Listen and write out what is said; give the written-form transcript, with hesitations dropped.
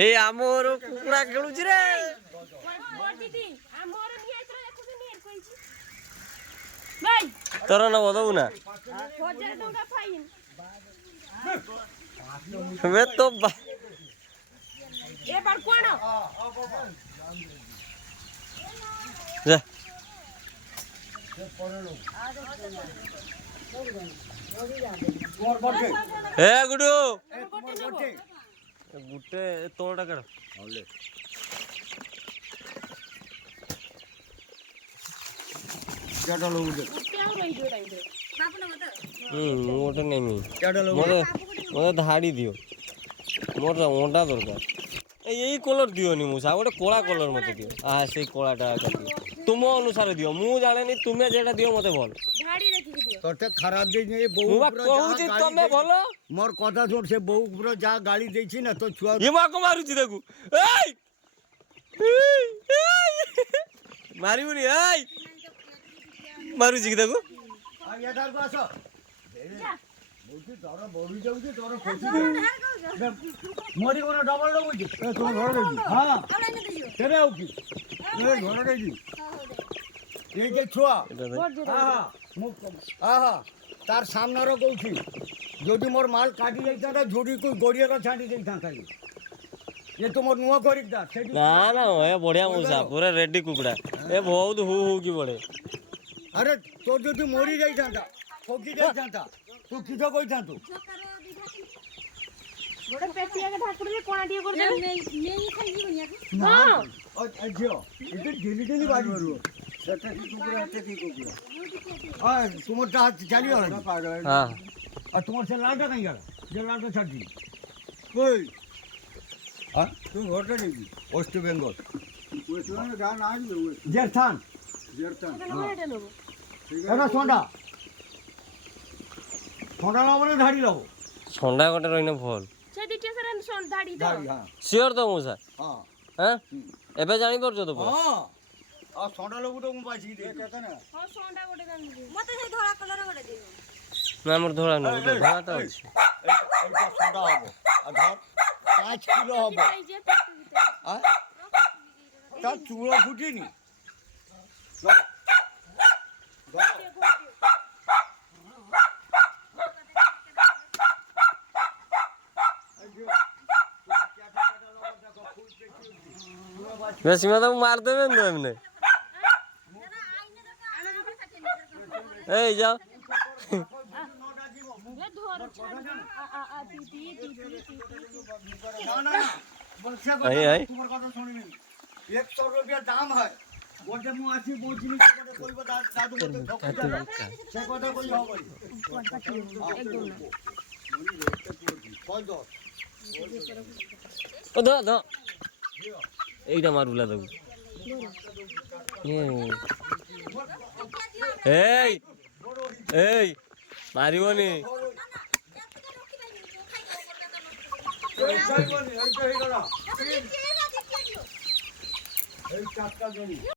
এই আমার কুকুড়া খেলুছি রে তোর না বদবু না তো যা এ গুডু গুটে তোড়টা কর হলে কেডা লোগুটে মোটা নেমি কেডা লোগ মোরে ধাড়ি দিও মোটা মোটা দরকার এই কলর দিওনি মুসা গোটে কলা কলর মতে দিও সেই কলাটা কাটিও तुम अनुसार दियो मु जाने नहीं तुम्हें जेटा दियो मते बोल ধাড়ি রাখি দিও তোরতে খারাপ দেই নাই বহু পুরো কହୁছি তুমি বলো মোর কথা শুন সে বহু পুরো যা গালি দেইছি না তো ছুয়া ইমা কো মারুছি দেখু এই মারিবনি এই মারুছি কি দেখু আ এটার পাস বউটি ধর বড়ি যাউছি তোর খোঁজি মোরি কোন ডবল ডবুছি তোর ঘর দেই হ্যাঁ তেরে আউ কি এই ঘর দেই এই যে ছুয়া তার সামনারও কৌছি যদি মোর মাল কাটি যাইতা ঝুড়ি কই গড়িয়ার ছাঁটি যাইতা খালি এ তো মোর নুয়া করিক দা না না এ বড়িয়া মৌসা পুরা রেডি কুকুড়া এ বহুত হু হু কি বড়ে আরে তোর যদি মরি যাইতা ফকি যাইতা তু কিছো কইতা তু বড় পেটিয়াকে ঠাকুর দিয়ে কোনা দিয়ে করে দে নেই খাই দিবনি হ্যাঁ ও জিও এটা ডেলি ডেলি বাড়ি বড় সেটা কি কুকুর আছে কি কুকুর হ্যাঁ তোমার হাত চালিয়ে হলো হ্যাঁ আর তোমার সে লালটা নাই গেল যে লালটা ছাড়ছি কই হ্যাঁ তুই ঘরটা দেখবি ওয়েস্ট বেঙ্গল ওয়েস্ট বেঙ্গল গান আসবে জেরথান এটা সোন্ডা সোন্ডা না বলে ধাড়ি লাও সোন্ডা গোটে রইনে ভল সে দিটিয়া সরে সোন ধাড়ি দাও হ্যাঁ শিওর তো মুসা হ্যাঁ হ্যাঁ এবে জানি পড়ছো তো হ্যাঁ आ सोंडा लोगुटो मु पाछी दे केता ना हां सोंडा गोटे गान दे मते से धोळा कलर गोटे दे ना हमर धोळा न धोळा त अछि एटा सोंडा हबो आ धर 5 किलो हबो आ ता चूड़ा फुटी नी वैसे में तो मार देबे न हमने ए जाओ आई आई तुम्हार কথা শুনিনি 100 रुपया दाम है गोटे मु आसी बोझिनी गोटे কইবো দাদু মতে ঠকু সে কথা কই হবে কই দো ও দো দো এইটা মারুলা দেবো এই এই মারিবনি এই